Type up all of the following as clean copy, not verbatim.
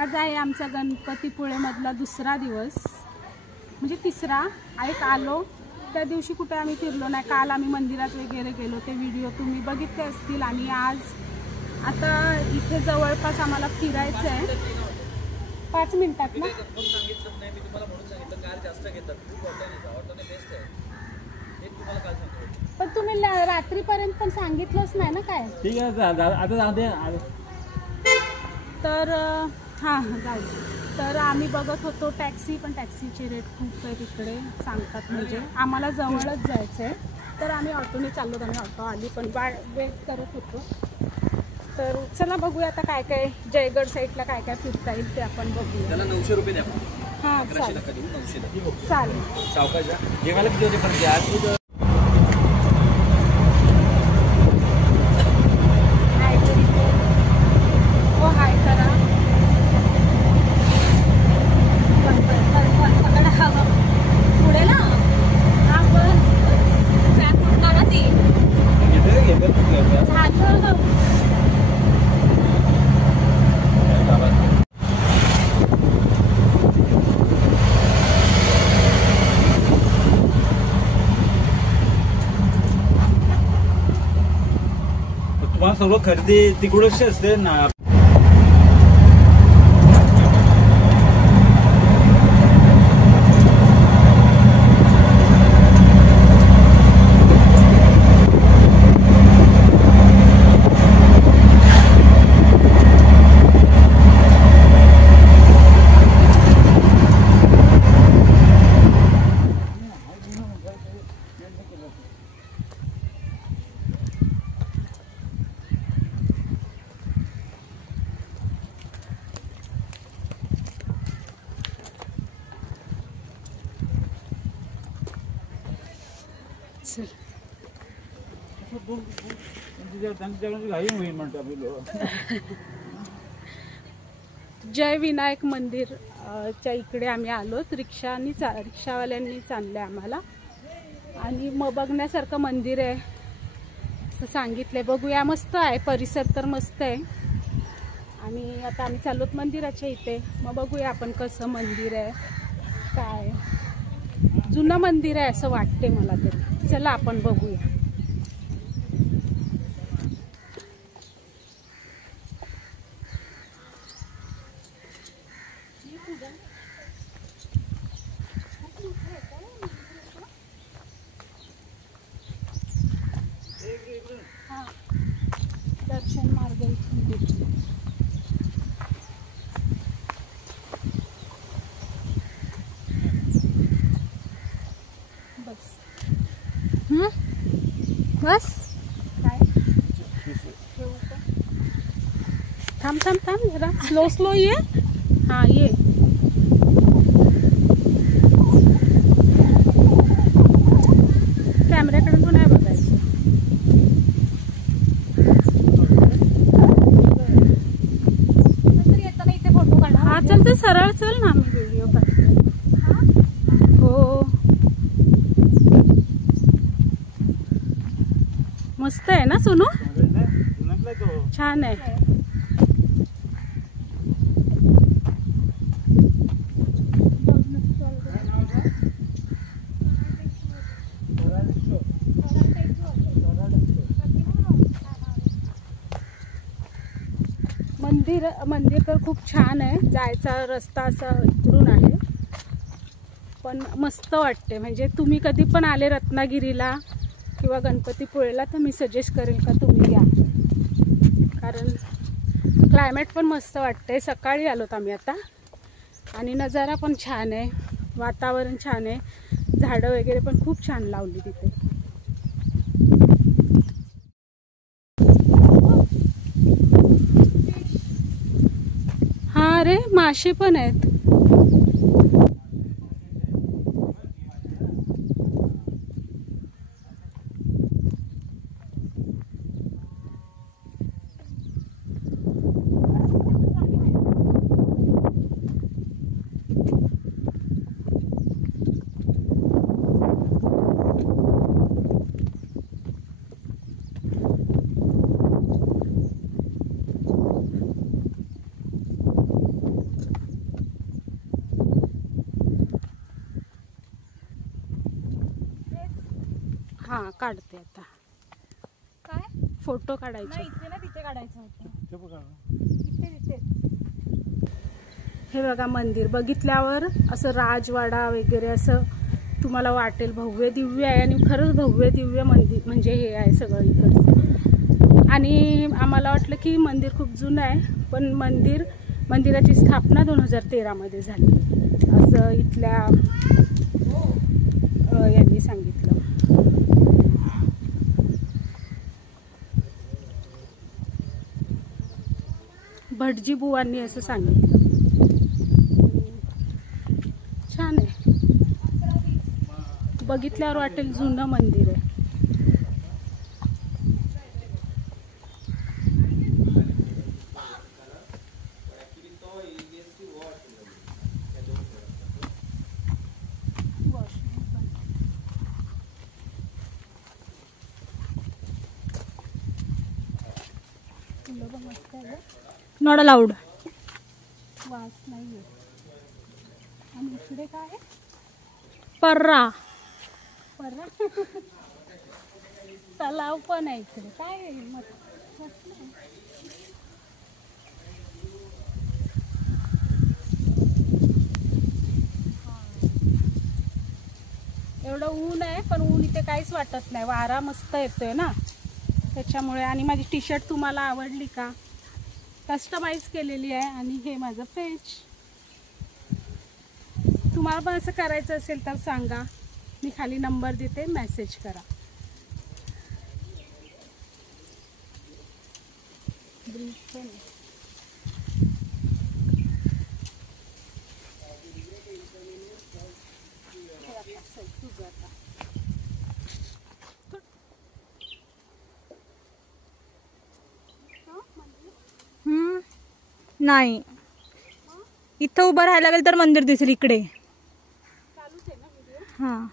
आज आहे आमचा गणपतीपुळेमधला दुसरा दिवस, म्हणजे तिसरा. एक आलो त्या दिवशी कुठे आम्ही फिरलो नाही. काल आम्ही मंदिरात वगैरे गेलो, ते व्हिडिओ तुम्ही बघितले असतील. आणि आज आता इथे जवळपास आम्हाला फिरायचं आहे. 5 मिनिटात ना. पण तुम्ही रात्रीपर्यंत पण सांगितलंच नाही ना काय. ठीक आहे आता जाऊ दे. तर हां जाऊ. तर आम्ही बघत होतो टॅक्सी, पण टॅक्सीचे रेट खूप आहे तिकडे सांगतात. म्हणजे आम्हाला जवळच जायचं आहे, तर आम्ही ऑटोने चाललो. आम्ही ऑटो आली पण वेट करत होतो. तर चला बघूया आता काय काय जयगड साईडला काय काय फिरता येईल ते आपण बघूया. त्याला 900 रुपये द्या. हां चालेल चालेल. सावकाश जेवायला किती होते पण द्या. तुम्हाला सर्व खरेदी तिकडूनच असते ना. जय विनायक मंदिर च्या इकडे आम्ही आलो. रिक्षावाल्यांनी आणले आम्हाला. आणि मग बघण्यासारखं मंदिर आहे असं सांगितलंय. बघूया. मस्त आहे परिसर, तर मस्त आहे. आणि आता आम्ही चाललोत मंदिराच्या इथे. मग बघूया आपण कसं मंदिर आहे, काय जुनं मंदिर आहे असं वाटते मला तरी. चला आपण बघूया. दर्शन मार्ग बस. बस काय थांब थांब थांब जरा. स्लो स्लो ये. हाँ ये कॅमेऱ्याकडे तो नाही बघायचं. हा चल तर सरळ चल ना. मी व्हिडिओ काढते. हो मस्त आहे ना सोनू. छान आहे. मंदिर तर खूप छान आहे. जायचा रस्ता असा इकडून आहे, पण मस्त वाटते. म्हणजे तुम्ही कधी पण आले रत्नागिरीला किंवा गणपतीपुळेला तर मी सजेस्ट करेल का तुम्ही या. कारण क्लायमेट पण मस्त वाटते. सकाळी आलोत आम्ही आता. आणि नजारा पण छान आहे, वातावरण छान आहे. झाडं वगैरे पण खूप छान लावली तिथे. हा रे मासे पण आहेत. हा काढते आता. काय फोटो काढायचे. नाही इथे ना तिथे काढायचं होतं. हे बघा मंदिर बघितल्यावर असं राजवाडा वगैरे असं तुम्हाला वाटेल. भव्य दिव्य आहे आणि खरंच भव्य दिव्य मंदिर म्हणजे हे आहे सगळं इकडं. आणि आम्हाला वाटलं की मंदिर खूप जुनं आहे, पण मंदिराची स्थापना 2013 मध्ये झाली असं इथल्या यांनी सांगितलं. भटजी बुवांनी असं सांगितलं. छान आहे, बघितल्यावर वाटेल जुनं मंदिर आहे. Not allowed. वास नाहीये. आणि इकडे काय आहे? पर्रा. तलाव पण आहे इकडे. काय आहे? एवढं ऊन आहे पण ऊन इथे काहीच वाटत नाही. वारा मस्त येतोय ना त्याच्यामुळे. आणि माझी टी शर्ट तुम्हाला आवडली का? कस्टमाइज केलेली आहे. आणि हे माझं पेज. तुम्हाला पण असं करायचं असेल तर सांगा, मी खाली नंबर देते, मेसेज करा. नाही, इथं उभं राहायला लागेल तर मंदिर दिसेल इकडे. हां.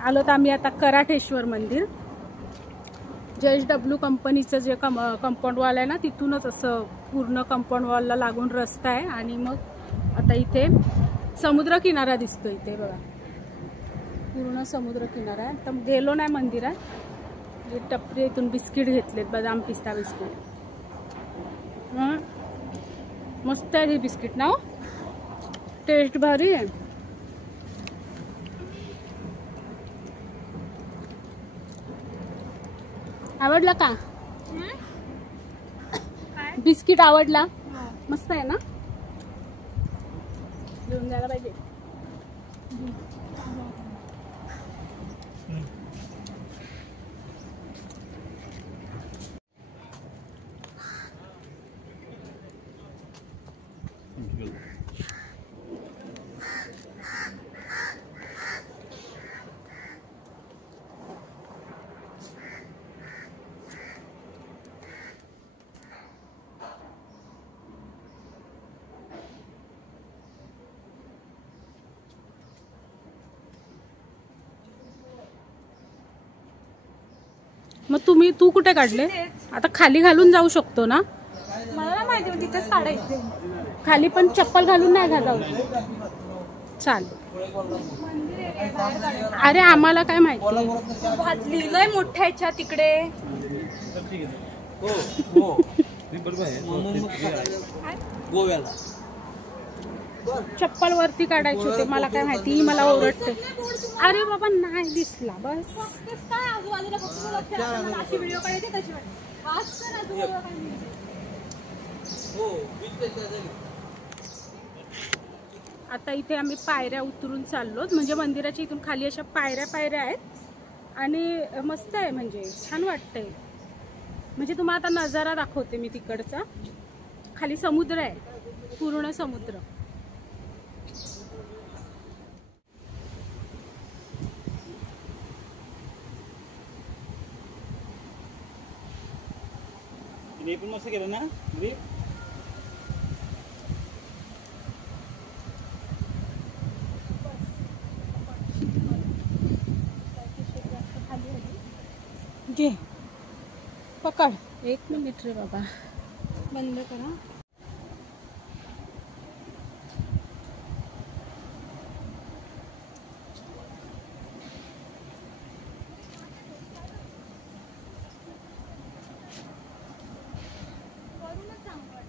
आलो तर आम्ही आता कराठेश्वर मंदिर. JSW कंपनीचं जे कंपाऊंड वॉल आहे ना, तिथूनच असं पूर्ण कंपाऊंड वॉलला लागून रस्ता आहे. आणि मग आता इथे समुद्र किनारा दिसतो. इथे बघा पूर्ण समुद्र किनारा आहे. तर गेलो नाही मंदिरात. टपरी इथून बिस्किट घेतलेत, बदाम पिस्ता बिस्किट. मस्त आहे हे बिस्किट ना, टेस्ट भारी आहे. आवडला का बिस्किट? आवडला? मस्त आहे ना, घेऊन जायला पाहिजे. मग तू कुठे काढले? आता खाली घालून जाऊ शकतो ना? मला नाही माहिती, तिथेच काढायचे. खाली पण चप्पल घालून नाही घालावं. चालेल. अरे आम्हाला काय माहिती, लिहिलंय मोठ्या ह्याच्या तिकडे. गोव्याला चप्पल वरती काढायची होते. मला काय माहिती, ही मला ओरडते. अरे बाबा नाही दिसला बस. आता इथे आम्ही पायऱ्या उतरून चाललोत. म्हणजे मंदिराच्या इथून खाली अशा पायऱ्या आहेत आणि मस्त आहे, म्हणजे छान वाटतंय. म्हणजे तुम्हाला आता नजारा दाखवते मी तिकडचा. खाली समुद्र आहे, पूर्ण समुद्र. पण मस्त केलं ना. काढ. 1 मिनिट रे बाबा, बंद करा.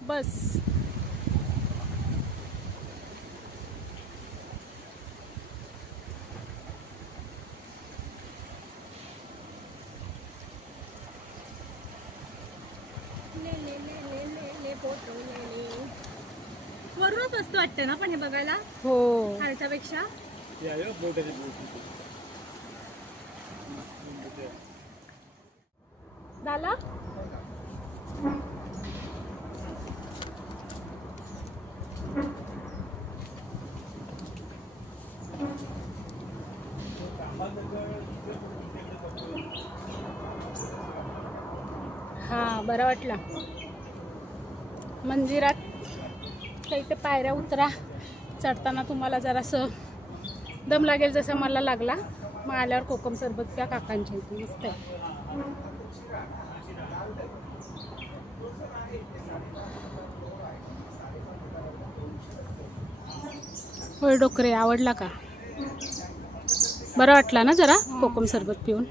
बस. वरूनच मस्त वाटतं ना पण हे बघायला हो, खालच्या पेक्षा. झालं. हा, बरं वाटलं. मंदिरात काही ते पायऱ्या उतरा, चढताना तुम्हाला जरासं दम लागेल, जसं मला लागला. मग आल्यावर कोकम सरबत त्या काकांच्या इथे मस्त आहे. होय डोकरे, आवडला का? बरं वाटला ना जरा कोकम सरबत पिऊन.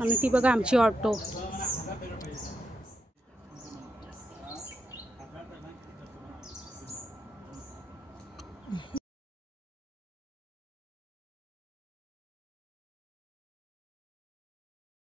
आणि ती बघा आमची ऑटो.